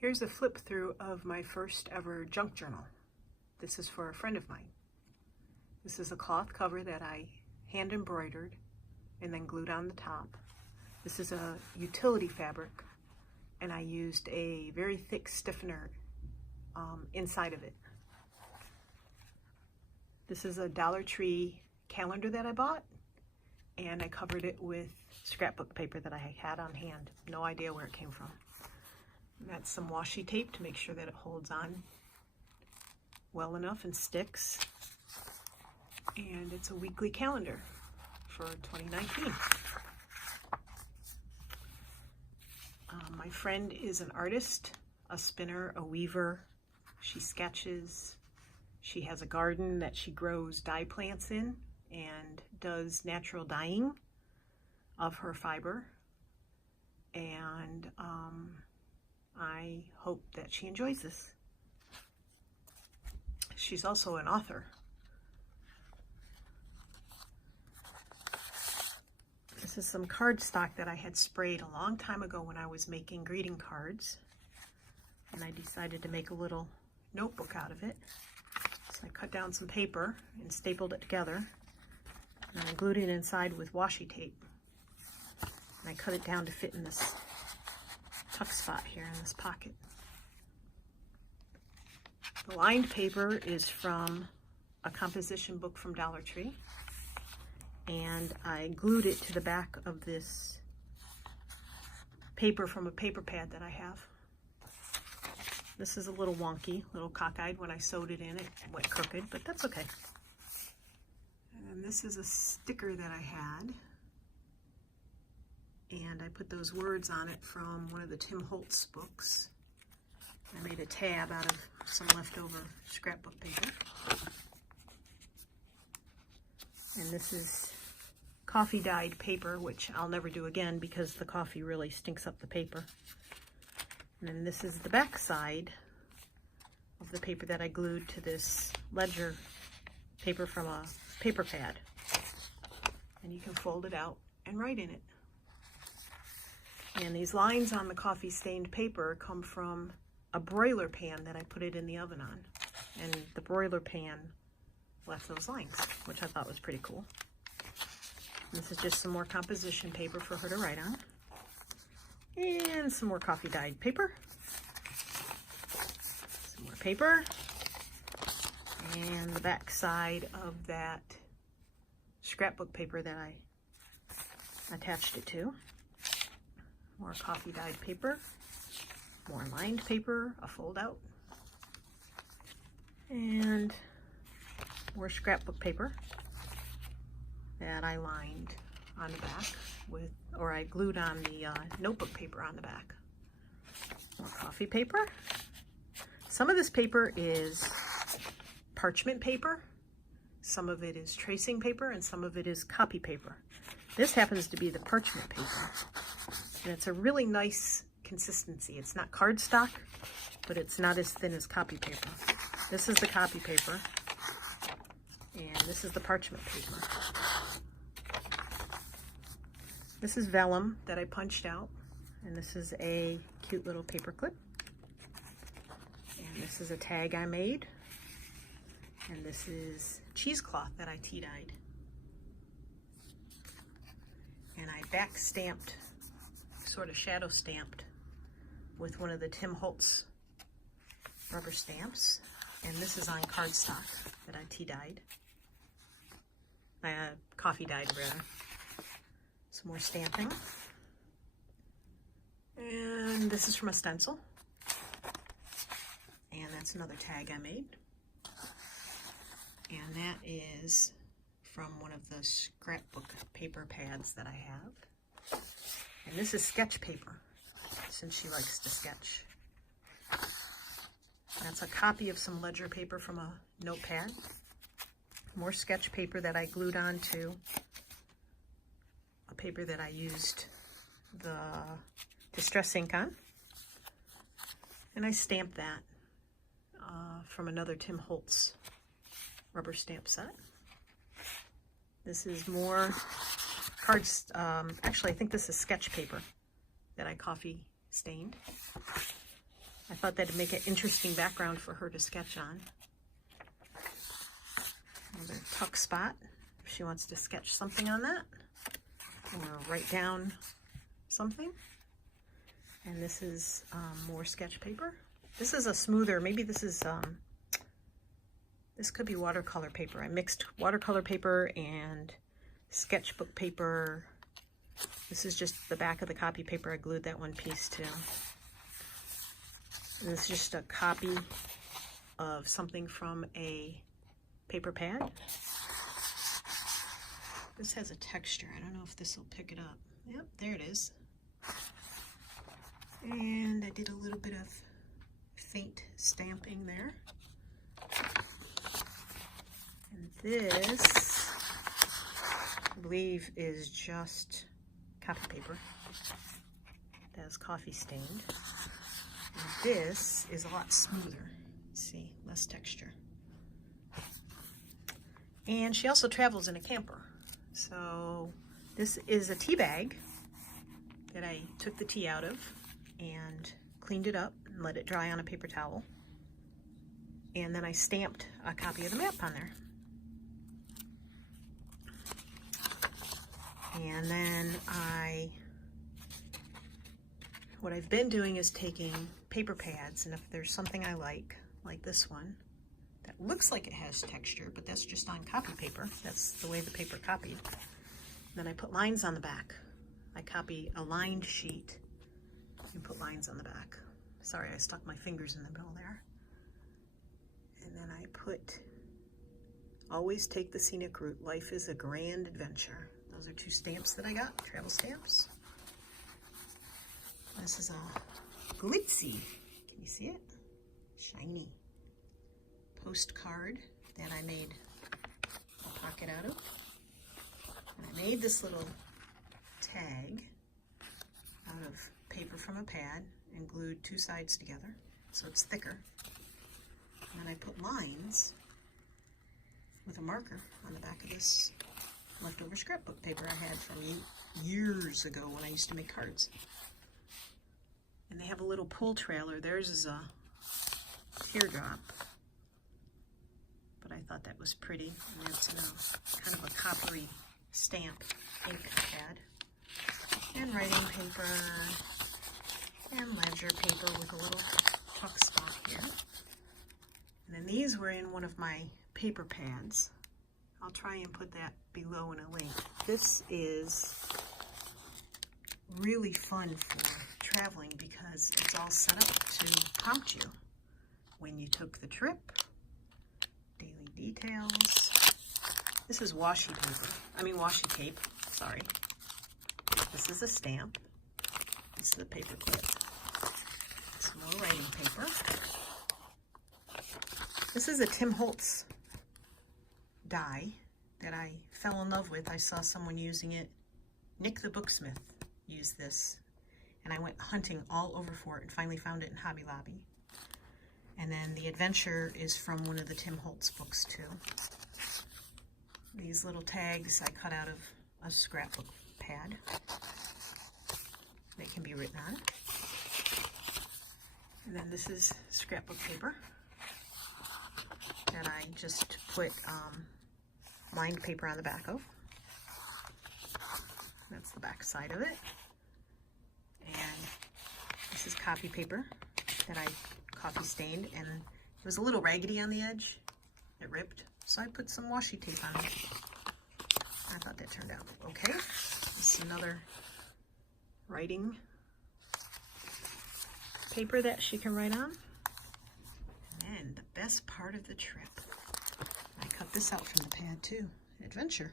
Here's a flip through of my first ever junk journal. This is for a friend of mine. This is a cloth cover that I hand embroidered and then glued on the top. This is a utility fabric, and I used a very thick stiffener inside of it. This is a Dollar Tree calendar that I bought, and I covered it with scrapbook paper that I had on hand. No idea where it came from. That's some washi tape to make sure that it holds on well enough and sticks. And it's a weekly calendar for 2019. My friend is an artist, a spinner, a weaver. She sketches. She has a garden that she grows dye plants in and does natural dyeing of her fiber. And I hope that she enjoys this. She's also an author. This is some cardstock that I had sprayed a long time ago when I was making greeting cards. And I decided to make a little notebook out of it. So I cut down some paper and stapled it together. And I glued it inside with washi tape. And I cut it down to fit in this tuck spot here in this pocket. The lined paper is from a composition book from Dollar Tree. And I glued it to the back of this paper from a paper pad that I have. This is a little wonky, a little cockeyed. When I sewed it in, it went crooked, but that's okay. And this is a sticker that I had. And I put those words on it from one of the Tim Holtz books. I made a tab out of some leftover scrapbook paper. And this is coffee dyed paper, which I'll never do again because the coffee really stinks up the paper. And then this is the back side of the paper that I glued to this ledger paper from a paper pad. And you can fold it out and write in it. And these lines on the coffee stained paper come from a broiler pan that I put it in the oven on. And the broiler pan left those lines, which I thought was pretty cool. And this is just some more composition paper for her to write on. And some more coffee dyed paper. Some more paper. And the back side of that scrapbook paper that I attached it to. More coffee dyed paper. More lined paper, a fold out. And more scrapbook paper that I lined on the back with, or I glued on the notebook paper on the back. More coffee paper. Some of this paper is parchment paper. Some of it is tracing paper, and some of it is copy paper. This happens to be the parchment paper. And it's a really nice consistency. It's not cardstock, but it's not as thin as copy paper. This is the copy paper, and this is the parchment paper. This is vellum that I punched out, and this is a cute little paper clip. And this is a tag I made, and this is cheesecloth that I tea dyed. And I back stamped, sort of shadow stamped, with one of the Tim Holtz rubber stamps. And this is on cardstock that I tea dyed. Coffee dyed, rather. Some more stamping. And this is from a stencil. And that's another tag I made. And that is from one of the scrapbook paper pads that I have. And this is sketch paper, since she likes to sketch. That's a copy of some ledger paper from a notepad. More sketch paper that I glued onto a paper that I used the distress ink on. And I stamped that from another Tim Holtz rubber stamp set. This is more cards. Actually, I think this is sketch paper that I coffee stained. I thought that'd make an interesting background for her to sketch on. Another tuck spot, if she wants to sketch something on that, or write down something. And this is more sketch paper. This is a smoother, maybe this is, this could be watercolor paper. I mixed watercolor paper and sketchbook paper. This is just the back of the copy paper. I glued that one piece to. And this is just a copy of something from a paper pad. This has a texture. I don't know if this will pick it up. Yep, there it is. And I did a little bit of faint stamping there. And this, I believe, is just copy paper that is coffee stained. And this is a lot smoother. See, less texture. And she also travels in a camper. So this is a tea bag that I took the tea out of and cleaned it up and let it dry on a paper towel. And then I stamped a copy of the map on there. And then what I've been doing is taking paper pads, and if there's something I like this one, that looks like it has texture, but that's just on copy paper. That's the way the paper copied. Then I put lines on the back. I copy a lined sheet and put lines on the back. Sorry, I stuck my fingers in the middle there. And then I put, always take the scenic route. Life is a grand adventure. Those are 2 stamps that I got, travel stamps. This is a glitzy, can you see it? Shiny postcard that I made a pocket out of. And I made this little tag out of paper from a pad and glued 2 sides together so it's thicker. And then I put lines with a marker on the back of this leftover scrapbook paper I had from years ago when I used to make cards. And they have a little pull trailer. Theirs is a teardrop, but I thought that was pretty. And it's in a kind of a coppery stamp ink pad. And writing paper, and ledger paper with a little tuck spot here. And then these were in one of my paper pads. I'll try and put that below in a link. This is really fun for traveling because it's all set up to prompt you when you took the trip, daily details. This is washi tape, sorry. This is a stamp. This is a paper clip. Some more writing paper. This is a Tim Holtz die that I fell in love with. I saw someone using it. Nick the Booksmith used this, and I went hunting all over for it and finally found it in Hobby Lobby. And then the adventure is from one of the Tim Holtz books too. These little tags I cut out of a scrapbook pad. They can be written on. And then this is scrapbook paper that I just put lined paper on the back of. That's the back side of it. And this is copy paper that I coffee stained, and it was a little raggedy on the edge. It ripped, so I put some washi tape on it. I thought that turned out okay. This is another writing paper that she can write on. And then the best part of the trip, I cut this out from the pad too. Adventure.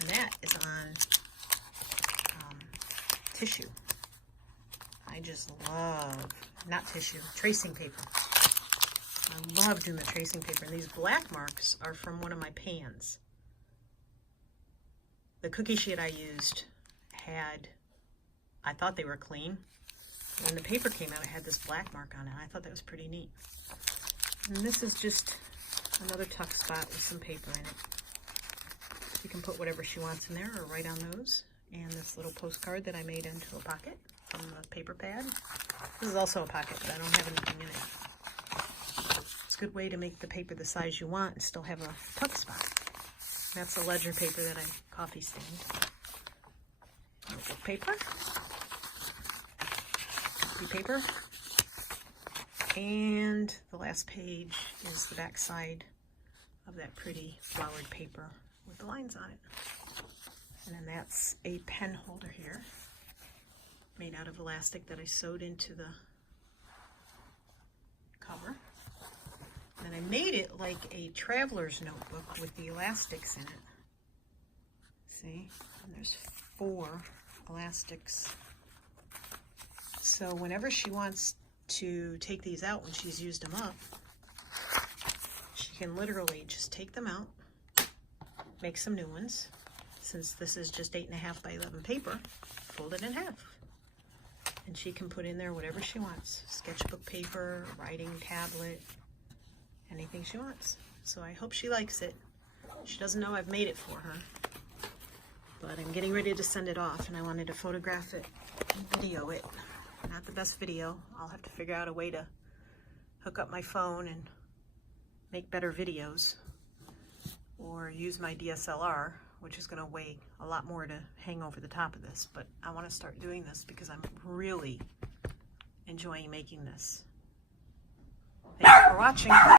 And that is on tissue. I just love, not tissue, tracing paper. I love doing the tracing paper. And these black marks are from one of my pans. The cookie sheet I used had, I thought they were clean. When the paper came out, it had this black mark on it. I thought that was pretty neat. And this is just another tuck spot with some paper in it. You can put whatever she wants in there or write on those. and this little postcard that I made into a pocket from the paper pad. This is also a pocket, but I don't have anything in it. It's a good way to make the paper the size you want and still have a tuck spot. That's a ledger paper that I coffee stained. Notebook paper, copy paper, and the last page is the back side of that pretty flowered paper with the lines on it. And then that's a pen holder here, made out of elastic that I sewed into the cover. And I made it like a traveler's notebook with the elastics in it. See? And there's 4 elastics. So whenever she wants to take these out when she's used them up, she can literally just take them out, make some new ones. Since this is just 8.5 by 11 paper, fold it in half. And she can put in there whatever she wants. Sketchbook paper, writing tablet, anything she wants. So I hope she likes it. She doesn't know I've made it for her, but I'm getting ready to send it off and I wanted to photograph it and video it. Not the best video. I'll have to figure out a way to hook up my phone and make better videos, or use my DSLR, which is going to weigh a lot more to hang over the top of this. But I want to start doing this because I'm really enjoying making this. Thanks for watching.